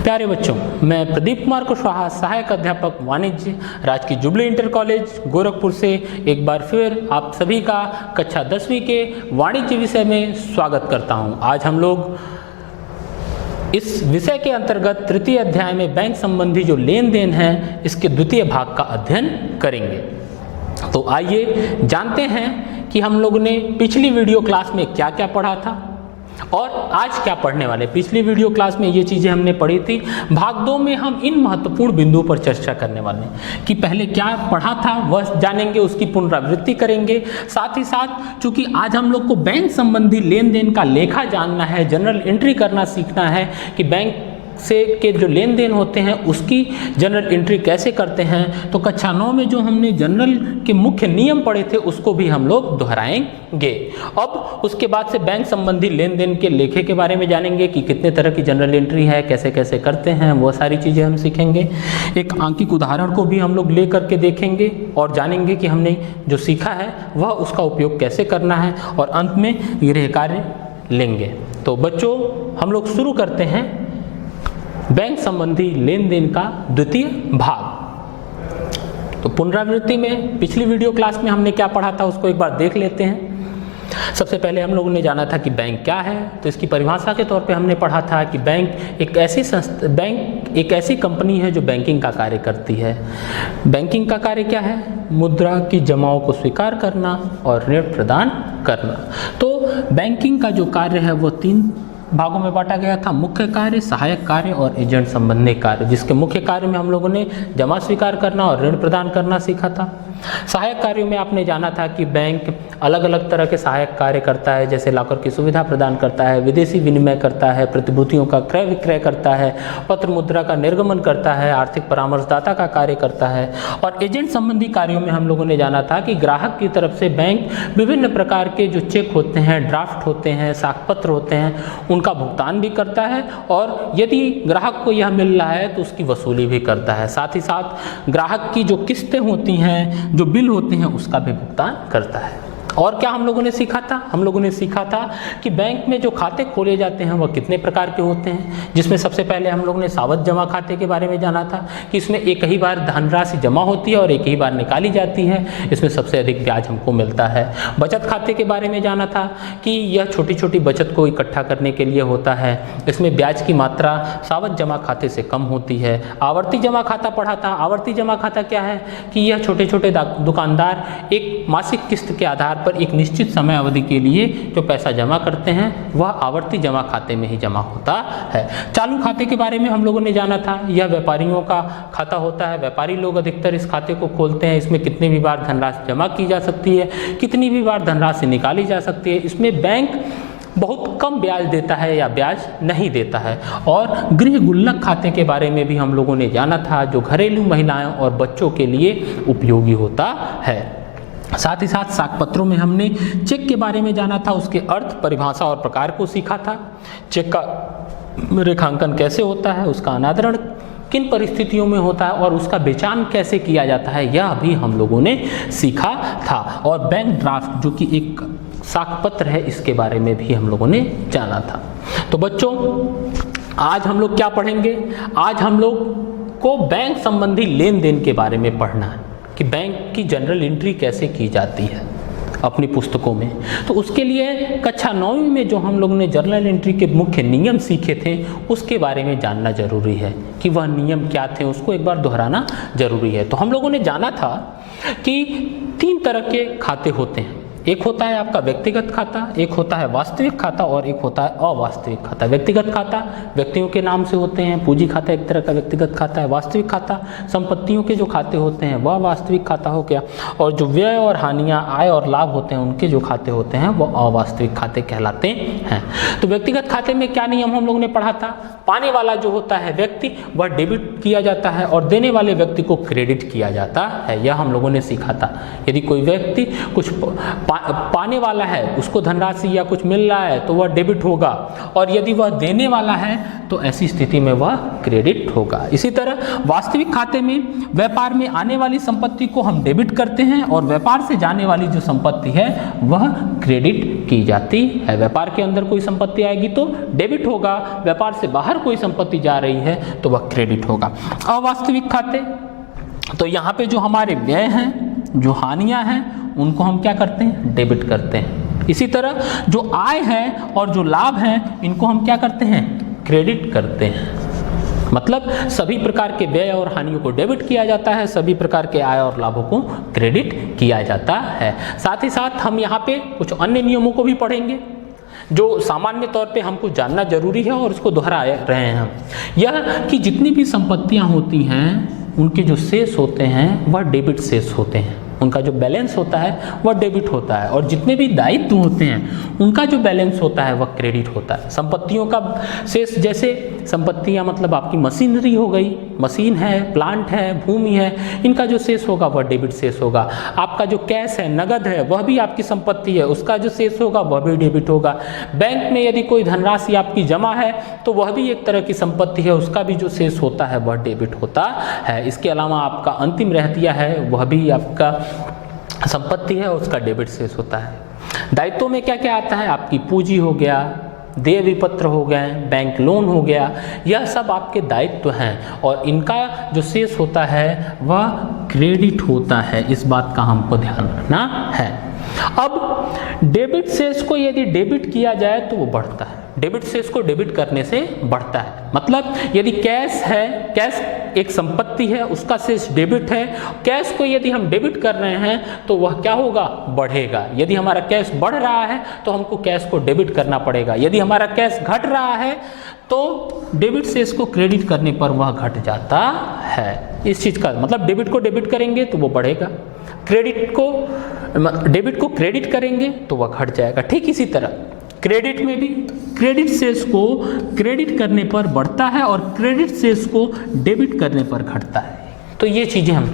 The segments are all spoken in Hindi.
प्यारे बच्चों, मैं प्रदीप कुमार कुशवाहा, सहायक अध्यापक वाणिज्य, राजकीय जुबली इंटर कॉलेज गोरखपुर से एक बार फिर आप सभी का कक्षा 10वीं के वाणिज्य विषय में स्वागत करता हूं। आज हम लोग इस विषय के अंतर्गत तृतीय अध्याय में बैंक संबंधी जो लेन देन है इसके द्वितीय भाग का अध्ययन करेंगे। तो आइए जानते हैं कि हम लोगों ने पिछली वीडियो क्लास में क्या क्या पढ़ा था और आज क्या पढ़ने वाले। पिछली वीडियो क्लास में ये चीज़ें हमने पढ़ी थी। भाग 2 में हम इन महत्वपूर्ण बिंदुओं पर चर्चा करने वाले हैं कि पहले क्या पढ़ा था वह जानेंगे, उसकी पुनरावृत्ति करेंगे। साथ ही साथ चूंकि आज हम लोग को बैंक संबंधी लेन देन का लेखा जानना है, जनरल एंट्री करना सीखना है कि बैंक से के जो लेन देन होते हैं उसकी जनरल एंट्री कैसे करते हैं, तो कक्षा 9 में जो हमने जनरल के मुख्य नियम पढ़े थे उसको भी हम लोग दोहराएंगे। अब उसके बाद से बैंक संबंधी लेन देन के लेखे के बारे में जानेंगे कि कितने तरह की जनरल एंट्री है, कैसे कैसे करते हैं, वो सारी चीज़ें हम सीखेंगे। एक आंकिक उदाहरण को भी हम लोग ले करके देखेंगे और जानेंगे कि हमने जो सीखा है वह उसका उपयोग कैसे करना है, और अंत में गृह कार्य लेंगे। तो बच्चों, हम लोग शुरू करते हैं बैंक संबंधी लेन देन का द्वितीय भाग। तो पुनरावृत्ति में पिछली वीडियो क्लास में हमने क्या पढ़ा था उसको एक बार देख लेते हैं। सबसे पहले हम लोगों ने जाना था कि बैंक क्या है, तो इसकी परिभाषा के तौर पे हमने पढ़ा था कि बैंक एक ऐसी कंपनी है जो बैंकिंग का कार्य करती है। बैंकिंग का कार्य क्या है? मुद्रा की जमाओं को स्वीकार करना और ऋण प्रदान करना। तो बैंकिंग का जो कार्य है वो 3 भागों में बांटा गया था: मुख्य कार्य, सहायक कार्य और एजेंट संबंधी कार्य। जिसके मुख्य कार्य में हम लोगों ने जमा स्वीकार करना और ऋण प्रदान करना सीखा था। सहायक कार्यों में आपने जाना था कि बैंक अलग अलग तरह के सहायक कार्य करता है, जैसे लॉकर की सुविधा प्रदान करता है, विदेशी विनिमय करता है, प्रतिभूतियों का क्रय विक्रय करता है, पत्र मुद्रा का निर्गमन करता है, आर्थिक परामर्शदाता का कार्य करता है। और एजेंट संबंधी कार्यों में हम लोगों ने जाना था कि ग्राहक की तरफ से बैंक विभिन्न प्रकार के जो चेक होते हैं, ड्राफ्ट होते हैं, साख पत्र होते हैं, उनका भुगतान भी करता है, और यदि ग्राहक को यह मिल रहा है तो उसकी वसूली भी करता है। साथ ही साथ ग्राहक की जो किस्तें होती हैं, जो बिल होते हैं, उसका भी भुगतान करता है। और क्या हम लोगों ने सीखा था? हम लोगों ने सीखा था कि बैंक में जो खाते खोले जाते हैं वह कितने प्रकार के होते हैं, जिसमें सबसे पहले हम लोगों ने सावध जमा खाते के बारे में जाना था कि इसमें एक ही बार धनराशि जमा होती है और एक ही बार निकाली जाती है, इसमें सबसे अधिक ब्याज हमको मिलता है। बचत खाते के बारे में जाना था कि यह छोटी छोटी बचत को इकट्ठा करने के लिए होता है, इसमें ब्याज की मात्रा सावध जमा खाते से कम होती है। आवर्ती जमा खाता पढ़ा था। आवर्ती जमा खाता क्या है कि यह छोटे छोटे दुकानदार एक मासिक किस्त के आधार पर एक निश्चित समय अवधि के लिए जो पैसा जमा करते हैं वह आवर्ती जमा खाते में ही जमा होता है। चालू खाते के बारे में हम लोगों ने जाना था। यह व्यापारियों का खाता होता है। व्यापारी लोग अधिकतर इस खाते को खोलते हैं। इसमें कितनी भी बार धनराशि जमा की जा सकती है, कितनी भी बार धनराशि निकाली जा सकती है। इसमें बैंक बहुत कम ब्याज देता है या ब्याज नहीं देता है। और गृह गुल्लक खाते के बारे में भी हम लोगों ने जाना था, जो घरेलू महिलाएं और बच्चों के लिए उपयोगी होता है। साथ ही साथ साख पत्रों में हमने चेक के बारे में जाना था, उसके अर्थ, परिभाषा और प्रकार को सीखा था। चेक का रेखांकन कैसे होता है, उसका अनादरण किन परिस्थितियों में होता है और उसका बेचान कैसे किया जाता है, यह भी हम लोगों ने सीखा था। और बैंक ड्राफ्ट जो कि एक साख पत्र है, इसके बारे में भी हम लोगों ने जाना था। तो बच्चों, आज हम लोग क्या पढ़ेंगे? आज हम लोग को बैंक संबंधी लेन देन के बारे में पढ़ना है कि बैंक की जनरल एंट्री कैसे की जाती है अपनी पुस्तकों में। तो उसके लिए कक्षा 9वीं में जो हम लोगों ने जर्नल एंट्री के मुख्य नियम सीखे थे उसके बारे में जानना जरूरी है कि वह नियम क्या थे, उसको एक बार दोहराना जरूरी है। तो हम लोगों ने जाना था कि 3 तरह के खाते होते हैं। एक होता है आपका व्यक्तिगत खाता, एक होता है वास्तविक खाता और एक होता है अवास्तविक खाता। व्यक्तिगत खाता व्यक्तियों के नाम से होते हैं, पूंजी खाता एक तरह का व्यक्तिगत खाता है। वास्तविक खाता संपत्तियों के जो खाते होते हैं वह वास्तविक खाता हो गया, और जो व्यय और हानियां, आय और लाभ होते हैं उनके जो खाते होते हैं वो अवास्तविक खाते कहलाते हैं। तो व्यक्तिगत खाते में क्या नियम हम लोगों ने पढ़ा था? पाने वाला जो होता है व्यक्ति वह डेबिट किया जाता है और देने वाले व्यक्ति को क्रेडिट किया जाता है, यह हम लोगों ने सीखा था। यदि कोई व्यक्ति कुछ पाने वाला है उसको धनराशि या कुछ मिल रहा है तो वह डेबिट होगा, और यदि वह देने वाला है तो ऐसी स्थिति में वह क्रेडिट होगा। इसी तरह वास्तविक खाते में व्यापार में आने वाली संपत्ति को हम डेबिट करते हैं और व्यापार से जाने वाली जो संपत्ति है वह क्रेडिट की जाती है। व्यापार के अंदर कोई संपत्ति आएगी तो डेबिट होगा, व्यापार से बाहर कोई संपत्ति जा रही है तो वह क्रेडिट होगा। अवास्तविक खाते, तो यहाँ पे जो हमारे व्यय हैं, जो हानियां हैं, उनको हम क्या करते हैं, डेबिट करते हैं। इसी तरह जो आय है और जो लाभ है इनको हम क्या करते हैं, क्रेडिट करते हैं। मतलब सभी प्रकार के व्यय और हानियों को डेबिट किया जाता है, सभी प्रकार के आय और लाभों को क्रेडिट किया जाता है। साथ ही साथ हम यहाँ पे कुछ अन्य नियमों को भी पढ़ेंगे जो सामान्य तौर पे हमको जानना जरूरी है और उसको दोहरा रहे हैं हम। यह कि जितनी भी संपत्तियां होती हैं उनके जो शेष होते हैं वह डेबिट शेष होते हैं, उनका जो बैलेंस होता है वह डेबिट होता है, और जितने भी दायित्व होते हैं उनका जो बैलेंस होता है वह क्रेडिट होता है। संपत्तियों का शेष, जैसे संपत्तियां मतलब आपकी मशीनरी हो गई, मशीन है, प्लांट है, भूमि है, इनका जो शेष होगा वह डेबिट शेष होगा। आपका जो कैश है, नगद है, वह भी आपकी संपत्ति है, उसका जो शेष होगा वह भी डेबिट होगा। बैंक में यदि कोई धनराशि आपकी जमा है तो वह भी एक तरह की संपत्ति है, उसका भी जो शेष होता है वह डेबिट होता है। इसके अलावा आपका अंतिम रहतिया है वह भी आपका संपत्ति है, उसका डेबिट शेष होता है। दायित्वों में क्या क्या आता है, आपकी पूंजी हो गया, देय विपत्र हो गए, बैंक लोन हो गया, यह सब आपके दायित्व हैं और इनका जो शेष होता है वह क्रेडिट होता है। इस बात का हमको ध्यान रखना है। अब डेबिट शेष को यदि डेबिट किया जाए तो वो बढ़ता है, डेबिट शेष को डेबिट करने से बढ़ता है। मतलब यदि कैश है, कैश एक संपत्ति है, उसका शेष डेबिट है, कैश को यदि हम डेबिट कर रहे हैं तो वह क्या होगा, बढ़ेगा। यदि हमारा कैश बढ़ रहा है तो हमको कैश को डेबिट करना पड़ेगा, यदि हमारा कैश घट रहा है तो डेबिट शेष को क्रेडिट करने पर वह घट जाता है। इस चीज़ का मतलब डेबिट को डेबिट करेंगे तो वो बढ़ेगा, डेबिट को क्रेडिट करेंगे तो वह घट जाएगा। ठीक इसी तरह क्रेडिट में भी क्रेडिट शेष को क्रेडिट करने पर बढ़ता है और क्रेडिट शेष को डेबिट करने पर घटता है। तो ये चीज़ें हम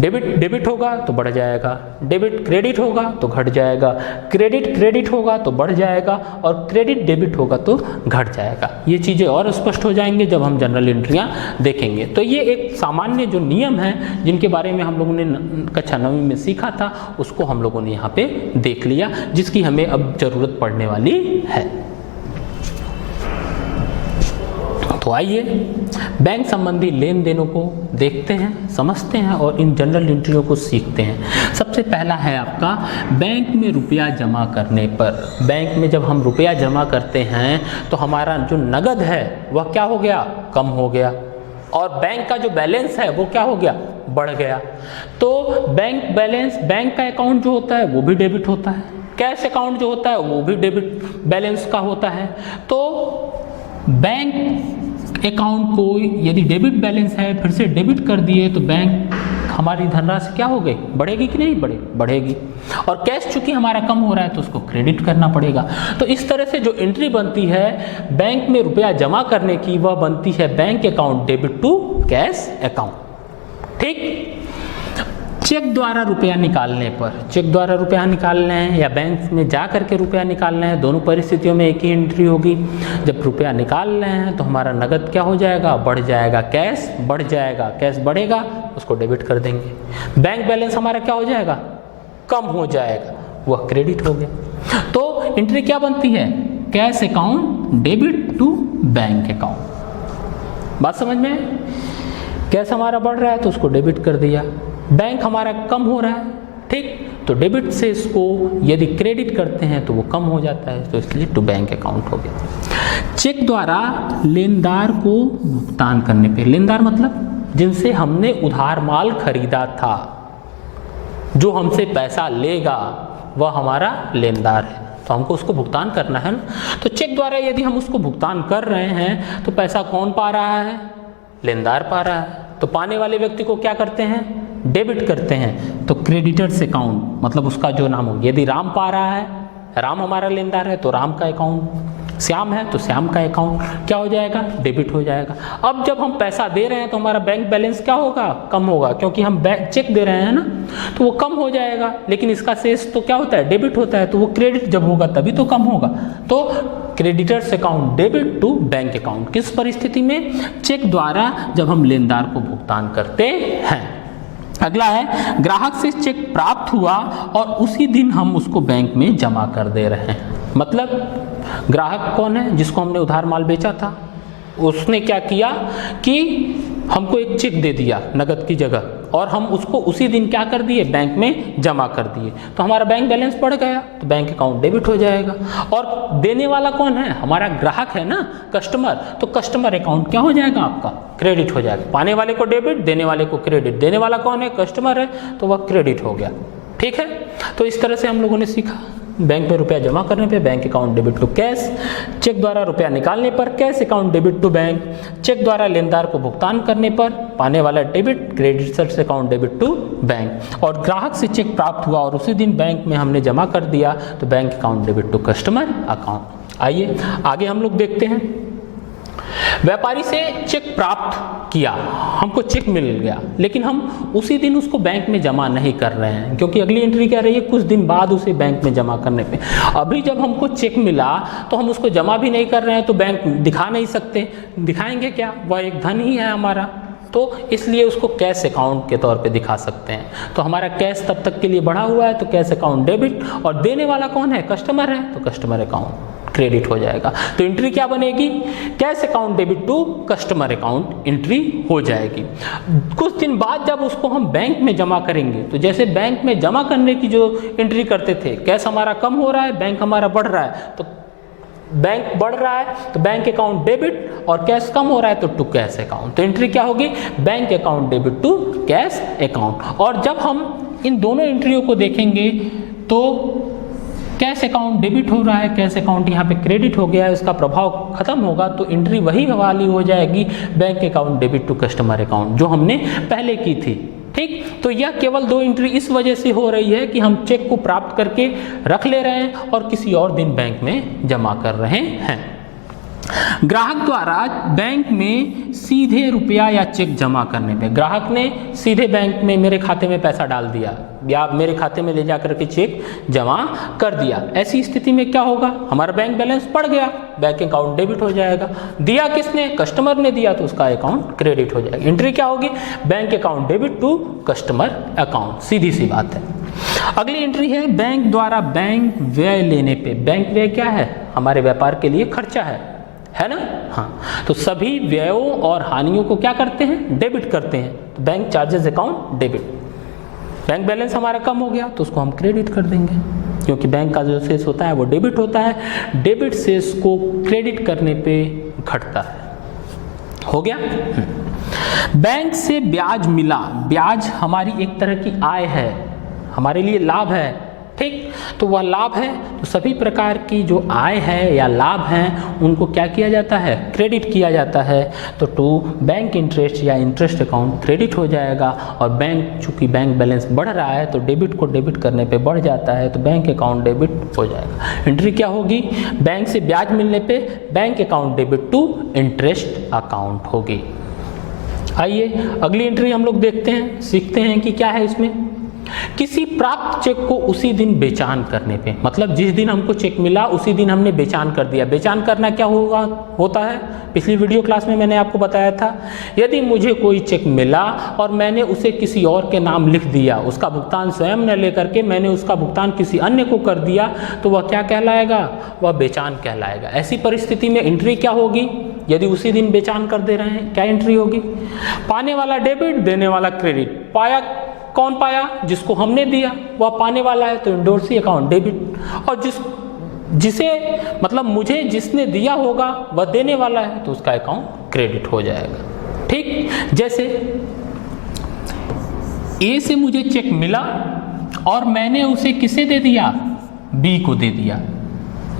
डेबिट होगा तो बढ़ जाएगा, डेबिट क्रेडिट होगा तो घट जाएगा, क्रेडिट क्रेडिट होगा तो बढ़ जाएगा और क्रेडिट डेबिट होगा तो घट जाएगा। ये चीज़ें और स्पष्ट हो जाएंगे जब हम जनरल एंट्रियाँ देखेंगे। तो ये एक सामान्य जो नियम है जिनके बारे में हम लोगों ने कक्षा 9वीं में सीखा था उसको हम लोगों ने यहाँ पे देख लिया, जिसकी हमें अब ज़रूरत पड़ने वाली है। तो आइए बैंक संबंधी लेन देनों को देखते हैं, समझते हैं और इन जनरल एंट्रियों को सीखते हैं। सबसे पहला है आपका बैंक में रुपया जमा करने पर। बैंक में जब हम रुपया जमा करते हैं तो हमारा जो नगद है वह क्या हो गया, कम हो गया, और बैंक का जो बैलेंस है वो क्या हो गया, बढ़ गया। तो बैंक बैलेंस, बैंक का अकाउंट जो होता है वो भी डेबिट होता है, कैश अकाउंट जो होता है वो भी डेबिट बैलेंस का होता है। तो बैंक अकाउंट को यदि डेबिट बैलेंस है फिर से डेबिट कर दिए तो बैंक हमारी धनराशि क्या हो गई, बढ़ेगी कि नहीं बढ़ेगी। और कैश चूंकि हमारा कम हो रहा है तो उसको क्रेडिट करना पड़ेगा। तो इस तरह से जो एंट्री बनती है बैंक में रुपया जमा करने की वह बनती है bank account debit to cash account. ठीक, चेक द्वारा रुपया निकालने पर, चेक द्वारा रुपया निकालना है या बैंक में जा करके रुपया निकालना है, दोनों परिस्थितियों में एक ही एंट्री होगी। जब रुपया निकाल रहे हैं तो हमारा नगद क्या हो जाएगा, बढ़ जाएगा, कैश बढ़ जाएगा, कैश बढ़ेगा उसको डेबिट कर देंगे। बैंक बैलेंस हमारा क्या हो जाएगा, कम हो जाएगा, वह क्रेडिट हो गया। तो एंट्री क्या बनती है, cash account debit to bank account. बात समझ में, कैश हमारा बढ़ रहा है तो उसको डेबिट कर दिया, बैंक हमारा कम हो रहा है, ठीक, तो डेबिट से इसको यदि क्रेडिट करते हैं तो वो कम हो जाता है, तो इसलिए टू बैंक अकाउंट हो गया। चेक द्वारा लेनदार को भुगतान करने पे, लेनदार मतलब जिनसे हमने उधार माल खरीदा था, जो हमसे पैसा लेगा वह हमारा लेनदार है, तो हमको उसको भुगतान करना है ना। तो चेक द्वारा यदि हम उसको भुगतान कर रहे हैं तो पैसा कौन पा रहा है, लेनदार पा रहा है। तो पाने वाले व्यक्ति को क्या करते हैं, डेबिट करते हैं। तो क्रेडिटर्स अकाउंट मतलब उसका जो नाम हो, यदि राम पा रहा है, राम हमारा लेनदार है तो राम का अकाउंट श्याम है तो श्याम का अकाउंट क्या हो जाएगा, डेबिट हो जाएगा। अब जब हम पैसा दे रहे हैं तो हमारा बैंक बैलेंस क्या होगा, कम होगा, क्योंकि हम चेक दे रहे हैं ना, तो वो कम हो जाएगा। लेकिन इसका शेष तो क्या होता है, डेबिट होता है, तो वो क्रेडिट जब होगा तभी तो कम होगा। तो creditors account debit to bank account, किस परिस्थिति में, चेक द्वारा जब हम लेनदार को भुगतान करते हैं। अगला है, ग्राहक से चेक प्राप्त हुआ और उसी दिन हम उसको बैंक में जमा कर दे रहे हैं। मतलब ग्राहक कौन है, जिसको हमने उधार माल बेचा था, उसने क्या किया कि हमको एक चेक दे दिया नगद की जगह, और हम उसको उसी दिन क्या कर दिए, बैंक में जमा कर दिए, तो हमारा बैंक बैलेंस बढ़ गया, तो बैंक अकाउंट डेबिट हो जाएगा। और देने वाला कौन है, हमारा ग्राहक है ना, कस्टमर, तो कस्टमर अकाउंट क्या हो जाएगा, आपका क्रेडिट हो जाएगा। पाने वाले को डेबिट, देने वाले को क्रेडिट, देने वाला कौन है, कस्टमर है, तो वह क्रेडिट हो गया। ठीक है, तो इस तरह से हम लोगों ने सीखा, बैंक में रुपया जमा करने पे bank account debit to cash, cheque द्वारा रुपया निकालने पर cash account debit to bank, cheque द्वारा लेनदार को भुगतान करने पर पाने वाला debit, creditors account debit to bank, और ग्राहक से चेक प्राप्त हुआ और उसी दिन बैंक में हमने जमा कर दिया, तो bank account debit to customer account. आइए आगे हम लोग देखते हैं, व्यापारी से चेक प्राप्त किया, हमको चेक मिल गया, लेकिन हम उसी दिन उसको बैंक में जमा नहीं कर रहे हैं, क्योंकि अगली एंट्री क्या रही है, कुछ दिन बाद उसे बैंक में जमा करने पे। अभी जब हमको चेक मिला तो हम उसको जमा भी नहीं कर रहे हैं, तो बैंक दिखा नहीं सकते, दिखाएंगे क्या, वह एक धन ही है हमारा, तो इसलिए उसको कैश अकाउंट के तौर पे दिखा सकते हैं। तो हमारा कैश तब तक के लिए बढ़ा हुआ है, तो कैश अकाउंट डेबिट, और देने वाला कौन है, कस्टमर है, तो कस्टमर अकाउंट क्रेडिट हो जाएगा। तो एंट्री क्या बनेगी, cash account debit to customer account entry हो जाएगी। कुछ दिन बाद जब उसको हम बैंक में जमा करेंगे, तो जैसे बैंक में जमा करने की जो एंट्री करते थे, कैश हमारा कम हो रहा है, बैंक हमारा बढ़ रहा है, तो बैंक बढ़ रहा है तो बैंक अकाउंट डेबिट, और कैश कम हो रहा है तो टू कैश अकाउंट, तो एंट्री क्या होगी, bank account debit to cash account. और जब हम इन दोनों एंट्रियों को देखेंगे तो कैश अकाउंट डेबिट हो रहा है, कैश अकाउंट यहाँ पे क्रेडिट हो गया है, उसका प्रभाव खत्म होगा, तो एंट्री वही वाली हो जाएगी, bank account debit to customer account, जो हमने पहले की थी। ठीक, तो यह केवल दो एंट्री इस वजह से हो रही है कि हम चेक को प्राप्त करके रख ले रहे हैं और किसी और दिन बैंक में जमा कर रहे हैं। ग्राहक द्वारा बैंक में सीधे रुपया या चेक जमा करने पे, ग्राहक ने सीधे बैंक में मेरे खाते में पैसा डाल दिया या मेरे खाते में ले जाकर के चेक जमा कर दिया, ऐसी स्थिति में क्या होगा, हमारा बैंक बैलेंस बढ़ गया, बैंक अकाउंट डेबिट हो जाएगा। दिया किसने, कस्टमर ने दिया, तो उसका अकाउंट क्रेडिट हो जाएगा। एंट्री क्या होगी, bank account debit to customer account, सीधी सी बात है। अगली एंट्री है, बैंक द्वारा बैंक व्यय लेने पे, बैंक व्यय क्या है, हमारे व्यापार के लिए खर्चा है ना, हाँ, तो सभी व्ययों और हानियों को क्या करते हैं, डेबिट करते हैं, तो bank charges account debit. Bank balance हमारा कम हो गया तो उसको हम क्रेडिट कर देंगे, क्योंकि बैंक का जो शेष होता है वो डेबिट होता है, डेबिट शेष को क्रेडिट करने पे घटता है। हो गया। बैंक से ब्याज मिला, ब्याज हमारी एक तरह की आय है, हमारे लिए लाभ है, ठीक, तो वह लाभ है, तो सभी प्रकार की जो आय है या लाभ हैं उनको क्या किया जाता है, क्रेडिट किया जाता है, तो टू बैंक इंटरेस्ट या इंटरेस्ट अकाउंट क्रेडिट हो जाएगा। और बैंक, चूंकि बैंक बैलेंस बढ़ रहा है तो डेबिट को डेबिट करने पे बढ़ जाता है, तो बैंक अकाउंट डेबिट हो जाएगा। एंट्री क्या होगी, बैंक से ब्याज मिलने पे bank account debit to interest account होगी। आइए अगली एंट्री हम लोग देखते हैं, सीखते हैं कि क्या है इसमें। किसी प्राप्त चेक को उसी दिन बेचान करने पे, मतलब जिस दिन हमको चेक मिला उसी दिन हमने बेचान कर दिया। बेचान करना क्या होता है, पिछली वीडियो क्लास में मैंने आपको बताया था, यदि मुझे कोई चेक मिला और मैंने उसे किसी और के नाम लिख दिया, उसका भुगतान स्वयं न लेकर के मैंने उसका भुगतान किसी अन्य को कर दिया, तो वह क्या कहलाएगा, वह बेचान कहलाएगा। ऐसी परिस्थिति में एंट्री क्या होगी, यदि उसी दिन बेचान कर दे रहे हैं, क्या एंट्री होगी, पाने वाला डेबिट, देने वाला क्रेडिट। पाया कौन पाया, जिसको हमने दिया वह पाने वाला है, तो इंडोर्सी अकाउंट डेबिट, और जिसे मतलब मुझे जिसने दिया होगा वह देने वाला है, तो उसका अकाउंट क्रेडिट हो जाएगा। ठीक, जैसे ए से मुझे चेक मिला और मैंने उसे किसे दे दिया, बी को दे दिया,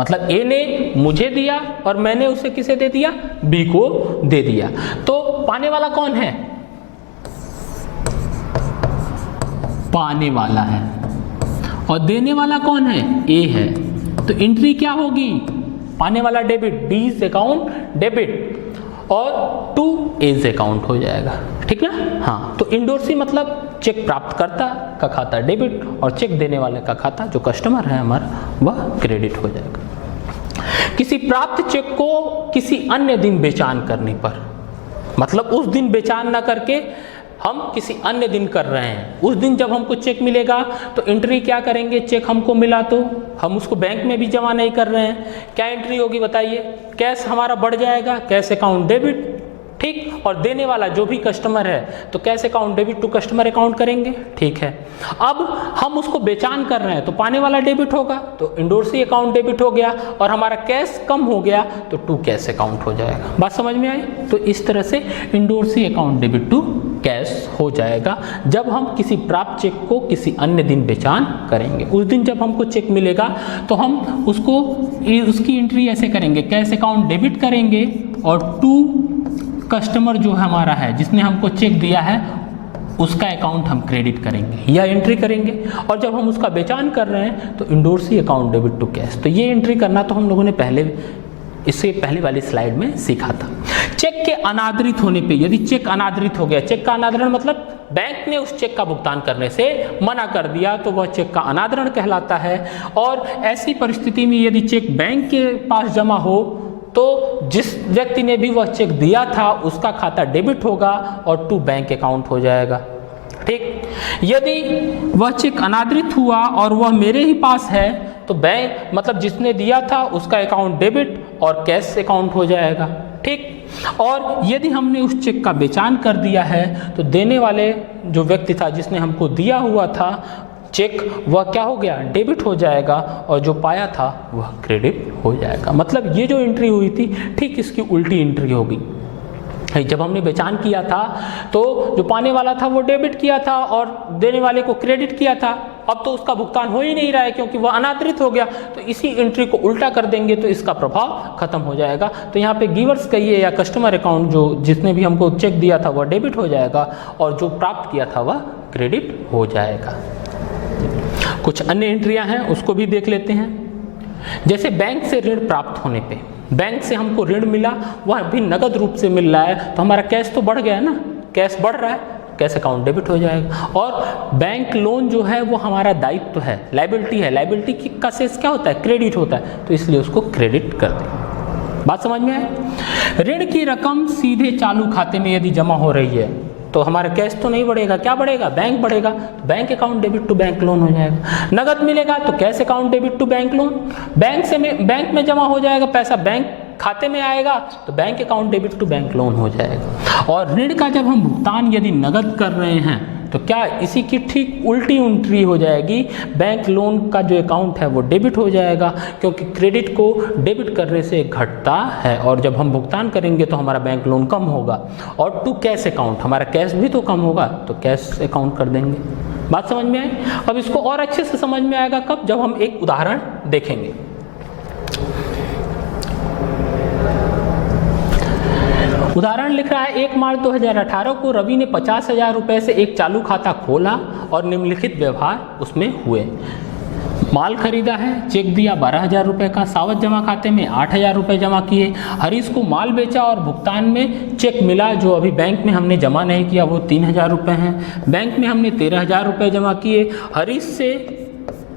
मतलब ए ने मुझे दिया और मैंने उसे किसे दे दिया, बी को दे दिया, तो पाने वाला कौन है, पाने वाला है, और देने वाला कौन है, ए है, तो एंट्री क्या होगी, पाने वाला डेबिट डीज अकाउंट डेबिट और टू एज अकाउंट हो जाएगा, ठीक ना। हाँ, तो इंडोर्सी मतलब चेक प्राप्तकर्ता का खाता डेबिट और चेक देने वाले का खाता जो कस्टमर है हमारा वह क्रेडिट हो जाएगा। किसी प्राप्त चेक को किसी अन्य दिन बेचान करने पर, मतलब उस दिन बेचान ना करके हम किसी अन्य दिन कर रहे हैं, उस दिन जब हमको चेक मिलेगा तो एंट्री क्या करेंगे, चेक हमको मिला तो हम उसको बैंक में भी जमा नहीं कर रहे हैं, क्या एंट्री होगी बताइए, कैश हमारा बढ़ जाएगा, कैश अकाउंट डेबिट, ठीक, और देने वाला जो भी कस्टमर है तो cash account debit to customer account करेंगे, ठीक है। अब हम उसको बेचान कर रहे हैं तो पाने वाला डेबिट होगा तो इंडोर्सी अकाउंट डेबिट हो गया, और हमारा कैश कम हो गया तो टू कैश अकाउंट हो जाएगा। बात समझ में आई। तो इस तरह से endorsee account debit to cash हो जाएगा जब हम किसी प्राप्त चेक को किसी अन्य दिन बेचान करेंगे। उस दिन जब हमको चेक मिलेगा तो हम उसको उसकी एंट्री ऐसे करेंगे, कैश अकाउंट डेबिट करेंगे और टू कस्टमर जो हमारा है जिसने हमको चेक दिया है उसका अकाउंट हम क्रेडिट करेंगे या एंट्री करेंगे, और जब हम उसका बेचान कर रहे हैं तो endorsee account debit to cash. तो ये एंट्री करना तो हम लोगों ने इससे पहले वाली स्लाइड में सीखा था। चेक के अनादरित होने पे, यदि चेक अनादरित हो गया, चेक का अनादरण मतलब बैंक ने उस चेक का भुगतान करने से मना कर दिया तो वह चेक का अनादरण कहलाता है। और ऐसी परिस्थिति में यदि चेक बैंक के पास जमा हो तो जिस व्यक्ति ने भी वह चेक दिया था उसका खाता डेबिट होगा और टू बैंक अकाउंट हो जाएगा, ठीक। यदि वह चेक अनादरित हुआ और वह मेरे ही पास है तो बैंक मतलब जिसने दिया था उसका अकाउंट डेबिट और कैश अकाउंट हो जाएगा, ठीक। और यदि हमने उस चेक का बेचान कर दिया है तो देने वाले जो व्यक्ति था जिसने हमको दिया हुआ था चेक वह क्या हो गया, डेबिट हो जाएगा, और जो पाया था वह क्रेडिट हो जाएगा। मतलब ये जो एंट्री हुई थी ठीक इसकी उल्टी एंट्री होगी। जब हमने बेचान किया था तो जो पाने वाला था वो डेबिट किया था और देने वाले को क्रेडिट किया था, अब तो उसका भुगतान हो ही नहीं रहा है क्योंकि वह अनादरित हो गया, तो इसी एंट्री को उल्टा कर देंगे तो इसका प्रभाव खत्म हो जाएगा। तो यहाँ पे गिवर्स कहिए या कस्टमर अकाउंट जो जिसने भी हमको चेक दिया था वह डेबिट हो जाएगा और जो प्राप्त किया था वह क्रेडिट हो जाएगा। कुछ अन्य एंट्रियां हैं उसको भी देख लेते हैं। जैसे बैंक से ऋण प्राप्त होने पे, बैंक से हमको ऋण मिला वह भी नगद रूप से मिल रहा है तो हमारा कैश तो बढ़ गया है ना, कैश बढ़ रहा है, कैश अकाउंट डेबिट हो जाएगा। और बैंक लोन जो है वो हमारा दायित्व है, लायबिलिटी है, लायबिलिटी का शेष क्या होता है, क्रेडिट होता है, तो इसलिए उसको क्रेडिट कर दें। बात समझ में आए। ऋण की रकम सीधे चालू खाते में यदि जमा हो रही है तो हमारा कैश तो नहीं बढ़ेगा, क्या बढ़ेगा, बैंक बढ़ेगा, तो bank account debit to bank loan हो जाएगा। नगद मिलेगा तो cash account debit to bank loan, bank में जमा हो जाएगा पैसा, बैंक खाते में आएगा तो bank account debit to bank loan हो जाएगा। और ऋण का जब हम भुगतान यदि नगद कर रहे हैं तो क्या इसी की ठीक उल्टी एंट्री हो जाएगी, बैंक लोन का जो अकाउंट है वो डेबिट हो जाएगा क्योंकि क्रेडिट को डेबिट करने से घटता है, और जब हम भुगतान करेंगे तो हमारा बैंक लोन कम होगा। और टू कैश अकाउंट, हमारा कैश भी तो कम होगा तो कैश अकाउंट कर देंगे। बात समझ में आई। अब इसको और अच्छे से समझ में आएगा कब, जब हम एक उदाहरण देखेंगे। उदाहरण लिख रहा है 1 मार्च 2018 को रवि ने 50,000 रुपये से एक चालू खाता खोला और निम्नलिखित व्यवहार उसमें हुए। माल खरीदा है, चेक दिया 12,000 रुपये का, सावध जमा खाते में 8,000 रुपये जमा किए, हरीश को माल बेचा और भुगतान में चेक मिला जो अभी बैंक में हमने जमा नहीं किया वो 3,000 रुपये हैं, बैंक में हमने 13,000 रुपये जमा किए, हरीश से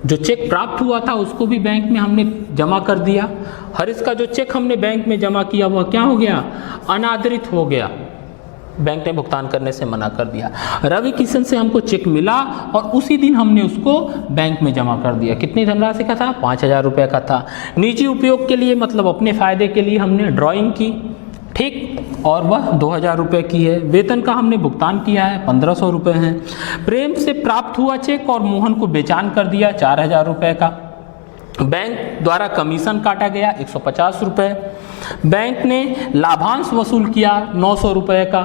जो चेक प्राप्त हुआ था उसको भी बैंक में हमने जमा कर दिया, हरीश का जो चेक हमने बैंक में जमा किया वह क्या हो गया, अनादरित हो गया, बैंक ने भुगतान करने से मना कर दिया। रवि किशन से हमको चेक मिला और उसी दिन हमने उसको बैंक में जमा कर दिया। कितनी धनराशि का था, 5,000 रुपये का था। निजी उपयोग के लिए मतलब अपने फ़ायदे के लिए हमने ड्राइंग की, ठीक, और वह 2,000 रुपये की है। वेतन का हमने भुगतान किया है, 1,500 रुपये हैं। प्रेम से प्राप्त हुआ चेक और मोहन को बेचान कर दिया 4,000 रुपये का। बैंक द्वारा कमीशन काटा गया 150 रुपये। बैंक ने लाभांश वसूल किया 900 रुपये का,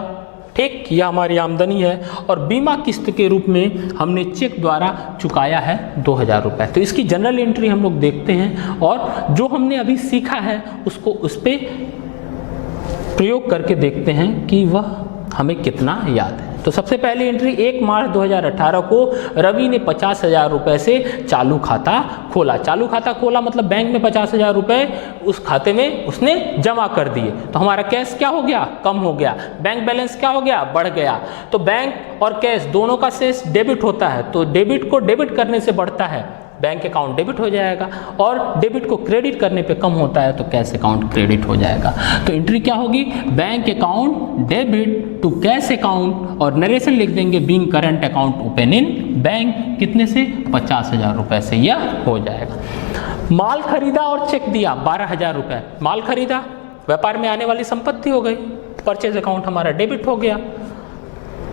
ठीक, यह हमारी आमदनी है। और बीमा किस्त के रूप में हमने चेक द्वारा चुकाया है 2,000 रुपये। तो इसकी जनरल एंट्री हम लोग देखते हैं और जो हमने अभी सीखा है उसको उस पर प्रयोग करके देखते हैं कि वह हमें कितना याद है। तो सबसे पहली एंट्री 1 मार्च 2018 को रवि ने 50,000 रुपये से चालू खाता खोला। चालू खाता खोला मतलब बैंक में 50,000 रुपये उस खाते में उसने जमा कर दिए। तो हमारा कैश क्या हो गया? कम हो गया। बैंक बैलेंस क्या हो गया? बढ़ गया। तो बैंक और कैश दोनों का शेष डेबिट होता है, तो डेबिट को डेबिट करने से बढ़ता है, बैंक अकाउंट डेबिट हो जाएगा, और डेबिट को क्रेडिट करने पे कम होता है तो कैश अकाउंट क्रेडिट हो जाएगा। तो एंट्री क्या होगी? Bank account debit to cash account, और नरेशन लिख देंगे being current account open in bank, कितने से? 50,000 रुपये से यह हो जाएगा। माल खरीदा और चेक दिया 12,000 रुपये। माल खरीदा, व्यापार में आने वाली संपत्ति हो गई, परचेज अकाउंट हमारा डेबिट हो गया।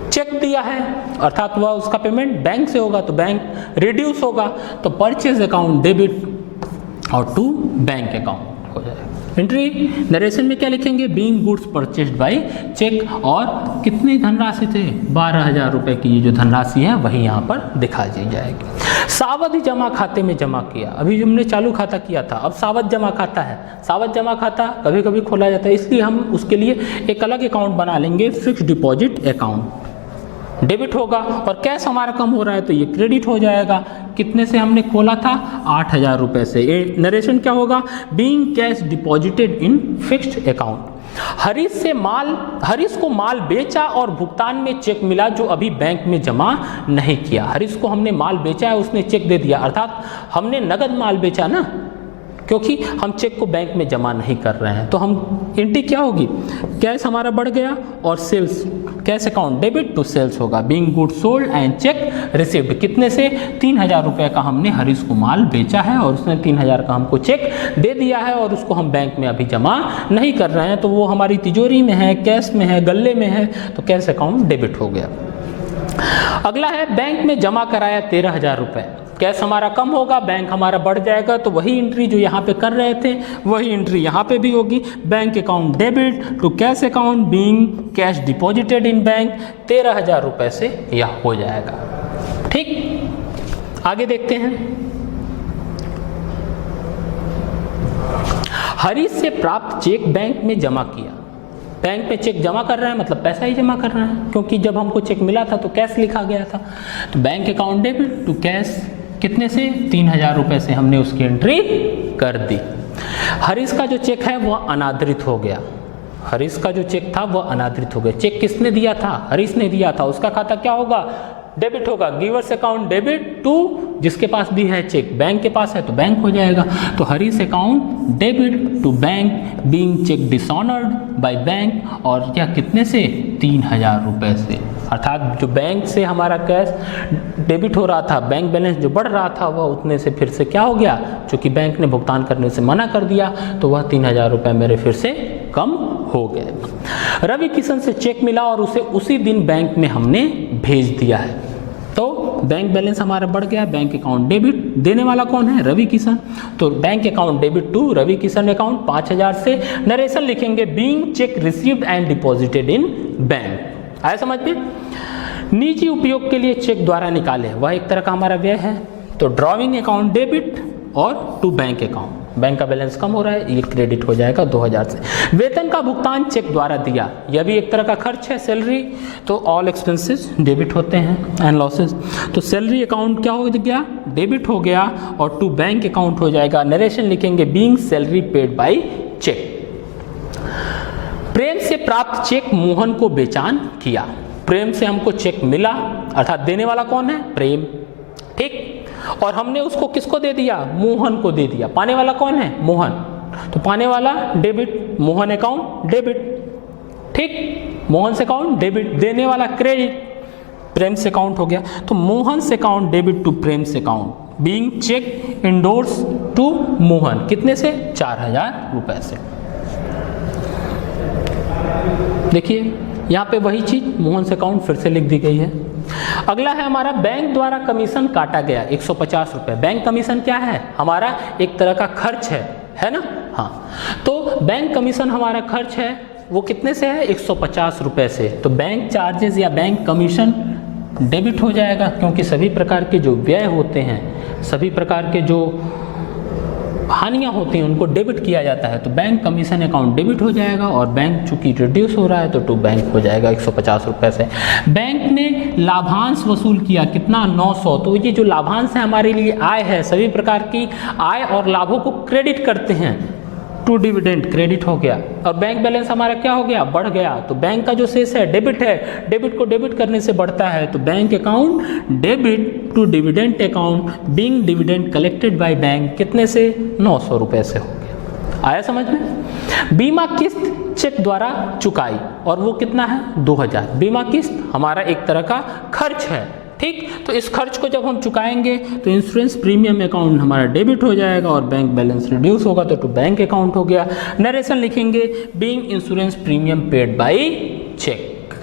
चेक दिया है अर्थात वह उसका पेमेंट बैंक से होगा तो बैंक रिड्यूस होगा, तो परचेज अकाउंट डेबिट और टू बैंक अकाउंट हो जाएगा। एंट्री नरेशन में क्या लिखेंगे? Being goods purchased by cheque, और कितनी धनराशि थे? 12,000 रुपये की ये जो धनराशि है वही यहाँ पर दिखा दी जाएगी। सावधि जमा खाते में जमा किया। अभी हमने चालू खाता किया था, अब सावधि जमा खाता है। सावधि जमा खाता कभी कभी खोला जाता है, इसलिए हम उसके लिए एक अलग अकाउंट बना लेंगे, फिक्स्ड डिपॉजिट अकाउंट। डेबिट होगा और कैश हमारा कम हो रहा है तो ये क्रेडिट हो जाएगा। कितने से हमने खोला था? 8,000 रुपये से। ये नरेशन क्या होगा? Being cash deposited in fixed account. Harish को माल बेचा और भुगतान में चेक मिला जो अभी बैंक में जमा नहीं किया। हरीश को हमने माल बेचा है, उसने चेक दे दिया, अर्थात हमने नगद माल बेचा ना, क्योंकि हम चेक को बैंक में जमा नहीं कर रहे हैं। तो हम एंट्री क्या होगी? कैश हमारा बढ़ गया और sales, cash account debit to sales होगा, being good sold and cheque received. कितने से? 3,000 रुपये का हमने हरीश को माल बेचा है और उसने 3,000 का हमको चेक दे दिया है और उसको हम बैंक में अभी जमा नहीं कर रहे हैं, तो वो हमारी तिजोरी में है, कैश में है, गल्ले में है, तो कैश अकाउंट डेबिट हो गया। अगला है बैंक में जमा कराया 13,000 रुपये। कैश हमारा कम होगा, बैंक हमारा बढ़ जाएगा, तो वही एंट्री जो यहाँ पे कर रहे थे वही एंट्री यहाँ पे भी होगी। Bank account debit to cash account being cash deposited in bank, 13,000 रुपये से यह हो जाएगा। ठीक, आगे देखते हैं। हरीश से प्राप्त चेक बैंक में जमा किया। बैंक में चेक जमा कर रहे हैं मतलब पैसा ही जमा कर रहे हैं, क्योंकि जब हमको चेक मिला था तो कैश लिखा गया था। तो bank account debit to cash, कितने से? 3,000 रुपये से हमने उसकी एंट्री कर दी। हरीश का जो चेक है वह अनादृत हो गया। हरीश का जो चेक था वह अनादृत हो गया। चेक किसने दिया था? हरीश ने दिया था। उसका खाता क्या होगा? डेबिट होगा। गिवर्स अकाउंट डेबिट टू, जिसके पास भी है चेक, बैंक के पास है तो बैंक हो जाएगा। तो Harish account debit to bank being cheque dishonoured by bank, और यह कितने से? 3,000 रुपये से। अर्थात जो बैंक से हमारा कैश डेबिट हो रहा था, बैंक बैलेंस जो बढ़ रहा था वह उतने से फिर से क्या हो गया? चूँकि बैंक ने भुगतान करने से मना कर दिया तो वह 3,000 रुपये मेरे फिर से कम हो गए। रवि किशन से चेक मिला और उसे उसी दिन बैंक में हमने भेज दिया है, तो बैंक बैलेंस हमारा बढ़ गया। बैंक अकाउंट डेबिट, देने वाला कौन है? रवि किशन, तो bank account debit to Ravi Kishan account 5,000 से। नरेशन लिखेंगे being cheque received and deposited in bank. आया समझ में? निजी उपयोग के लिए चेक द्वारा निकाले, वह एक तरह का हमारा व्यय है, तो ड्रॉइंग अकाउंट डेबिट और टू बैंक अकाउंट। बैंक का बैलेंस कम हो रहा है, ये क्रेडिट हो जाएगा 2,000 से। वेतन का भुगतान चेक द्वारा दिया, यह भी एक तरह का खर्च है, सैलरी, तो ऑल एक्सपेंसेस डेबिट होते हैं एंड लॉसेस। तो सैलरी अकाउंट क्या हो गया? डेबिट हो गया, और टू बैंक अकाउंट हो जाएगा। नरेशन लिखेंगे being salary paid by cheque. Prem से प्राप्त चेक मोहन को बेचान किया। प्रेम से हमको चेक मिला, अर्थात देने वाला कौन है? प्रेम, ठीक, और हमने उसको किसको दे दिया? मोहन को दे दिया। पाने वाला कौन है? मोहन, तो पाने वाला डेबिट, मोहन अकाउंट डेबिट, ठीक, मोहन से अकाउंट डेबिट, देने वाला क्रेडिट, प्रेम से अकाउंट हो गया। तो मोहन से अकाउंट डेबिट टू प्रेम से account being cheque endorse to Mohan, कितने से? 4,000 रुपये से। देखिए यहाँ पे वही चीज मोहन से अकाउंट फिर से लिख दी गई है। अगला है हमारा बैंक द्वारा कमीशन काटा गया 150 रुपये। बैंक कमीशन क्या है? हमारा एक तरह का खर्च है ना? हाँ, तो बैंक कमीशन हमारा खर्च है, वो कितने से है? 150 रुपये से। तो बैंक चार्जेस या बैंक कमीशन डेबिट हो जाएगा, क्योंकि सभी प्रकार के जो व्यय होते हैं, सभी प्रकार के जो हानियाँ होती हैं उनको डेबिट किया जाता है, तो बैंक कमीशन अकाउंट डेबिट हो जाएगा और बैंक चूंकि रिड्यूस हो रहा है तो टू बैंक हो जाएगा 150 रुपये से। बैंक ने लाभांश वसूल किया कितना, 900, तो ये जो लाभांश है हमारे लिए आय है, सभी प्रकार की आय और लाभों को क्रेडिट करते हैं, टू डिविडेंड क्रेडिट हो गया। और बैंक बैलेंस हमारा क्या हो गया, बढ़ गया, तो बैंक का जो शेष है डेबिट है, डेबिट को डेबिट करने से बढ़ता है, तो bank account debit to dividend account being dividend collected by bank कितने से, 900 रुपये से हो गया। आया समझ में। बीमा किस्त चेक द्वारा चुकाई और वो कितना है, 2000। बीमा किस्त हमारा एक तरह का खर्च है, ठीक, तो इस खर्च को जब हम चुकाएंगे तो इंश्योरेंस प्रीमियम अकाउंट हमारा डेबिट हो जाएगा और बैंक बैलेंस रिड्यूस होगा तो टू बैंक अकाउंट हो गया। नरेशन लिखेंगे being insurance premium paid by cheque,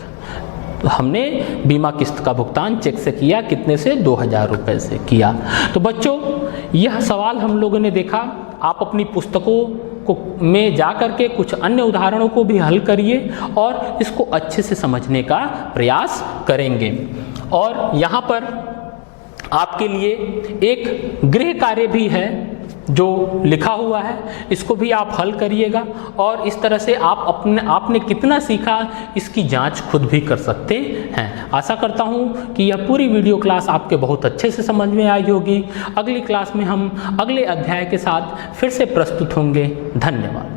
तो हमने बीमा किस्त का भुगतान चेक से किया, कितने से, 2000 रुपये से किया। तो बच्चों यह सवाल हम लोगों ने देखा, आप अपनी पुस्तकों को में जा कर के कुछ अन्य उदाहरणों को भी हल करिए और इसको अच्छे से समझने का प्रयास करेंगे। और यहाँ पर आपके लिए एक गृह कार्य भी है जो लिखा हुआ है, इसको भी आप हल करिएगा और इस तरह से आप आपने कितना सीखा इसकी जांच खुद भी कर सकते हैं। आशा करता हूँ कि यह पूरी वीडियो क्लास आपके बहुत अच्छे से समझ में आई होगी। अगली क्लास में हम अगले अध्याय के साथ फिर से प्रस्तुत होंगे। धन्यवाद।